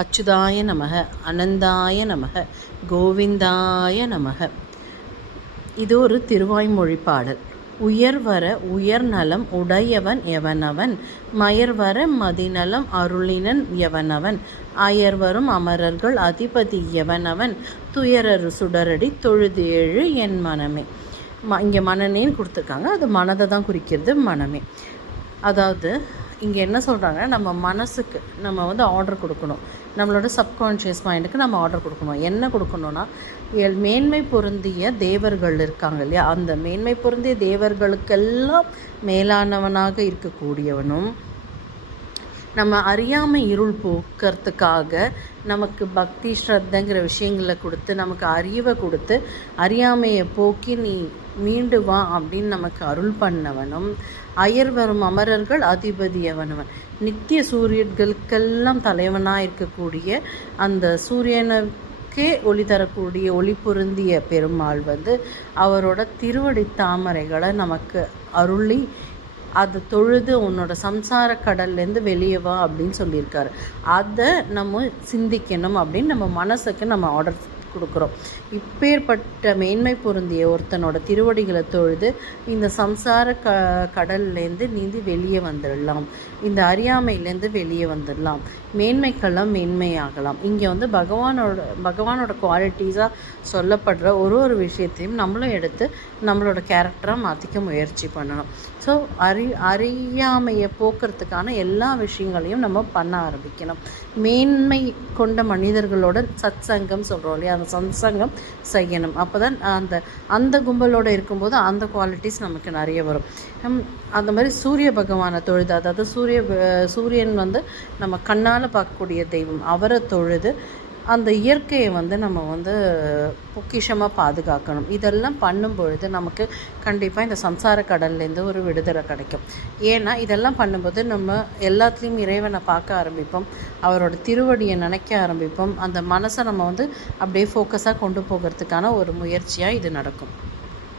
அச்சுதாய நமக, அனந்தாய நமக, கோவிந்தாய நமக. இது ஒரு திருவாய்மொழி பாடல். உயர்வர உயர்நலம் உடையவன் எவனவன், மயர்வர மதிநலம் அருளினன் எவனவன், அயர்வரும் அமரர்கள் அதிபதி எவனவன், துயரறு சுடரடி தொழுது எழு என் மனமே. இங்கே மனநேன்னு கொடுத்துருக்காங்க, அது மனதை தான் குறிக்கிறது, மனமே. அதாவது இங்கே என்ன சொல்கிறாங்க, நம்ம மனசுக்கு நம்ம வந்து ஆர்டர் கொடுக்கணும், நம்மளோட சப்கான்ஷியஸ் மைண்டுக்கு நம்ம ஆர்டர் கொடுக்கணும். என்ன கொடுக்கணுன்னா, மேன்மை பொருந்திய தேவர்கள் இருக்காங்க இல்லையா, அந்த மேன்மை பொருந்திய தேவர்களுக்கெல்லாம் மேலானவனாக இருக்கக்கூடியவனும், நம்ம அறியாமை இருள் போக்கிறதுக்காக நமக்கு பக்தி ஸ்ரத்தைங்கிற விஷயங்களை கொடுத்து, நமக்கு அறிவை கொடுத்து, அறியாமையை போக்கி நீ மீண்டு வா அப்படின்னு நமக்கு அருள் பண்ணவனும், அயர் வரும் அமரர்கள் அதிபதியவனவன், நித்திய சூரியர்களுக்கெல்லாம் தலைவனாக இருக்கக்கூடிய அந்த சூரியனுக்கே ஒளி தரக்கூடிய ஒளி பொருந்திய பெருமாள் வந்து அவரோட திருவடி தாமரைகளை நமக்கு அருளி அதை தொழுது உன்னோட சம்சார கடல்லேருந்து வெளியே வா அப்படின்னு சொல்லியிருக்காரு. அதை நம்ம சிந்திக்கணும் அப்படின்னு நம்ம மனசுக்கு நம்ம ஆர்டர் கொடுக்குறோம். இப்பேற்பட்ட மேன்மை பொருந்திய ஒருத்தனோட திருவடிகளை தொழுது இந்த சம்சார கடல்லேருந்து நீந்தி வெளியே வந்துடலாம், இந்த அறியாமையிலேருந்து வெளியே வந்துடலாம், மேன்மைக்கெல்லாம் மேன்மையாகலாம். இங்கே வந்து பகவானோட குவாலிட்டிஸாக சொல்லப்படுற ஒரு விஷயத்தையும் நம்மளும் எடுத்து நம்மளோட கேரக்டராக மாற்றிக்க முயற்சி பண்ணணும். ஸோ அறியாமையை போக்குறதுக்கான எல்லா விஷயங்களையும் நம்ம பண்ண ஆரம்பிக்கணும். மேன்மை கொண்ட மனிதர்களோட சத்சங்கம் சொல்கிறோம் இல்லையா, அந்த சத்சங்கம் செய்யணும். அப்போ தான் அந்த கும்பலோடு இருக்கும்போது அந்த குவாலிட்டிஸ் நமக்கு நிறைய வரும். அந்த மாதிரி சூரிய பகவானை தொழுது, அதாவது சூரியன் வந்து நம்ம கண்ணால் பார்க்கக்கூடிய தெய்வம், அவரை தொழுது அந்த இயற்கையை வந்து நம்ம வந்து பொக்கிஷமாக பாதுகாக்கணும். இதெல்லாம் பண்ணும் பொழுது நமக்கு கண்டிப்பாக இந்த சம்சார கடல்லேருந்து ஒரு விடுதலை கிடைக்கும். ஏன்னா இதெல்லாம் பண்ணும்போது நம்ம எல்லாத்துலேயும் இறைவனை பார்க்க ஆரம்பிப்போம், அவரோட திருவடியை நினைக்க ஆரம்பிப்போம். அந்த மனசை நம்ம வந்து அப்படியே ஃபோக்கஸாக கொண்டு போகிறதுக்கான ஒரு முயற்சியாக இது நடக்கும்.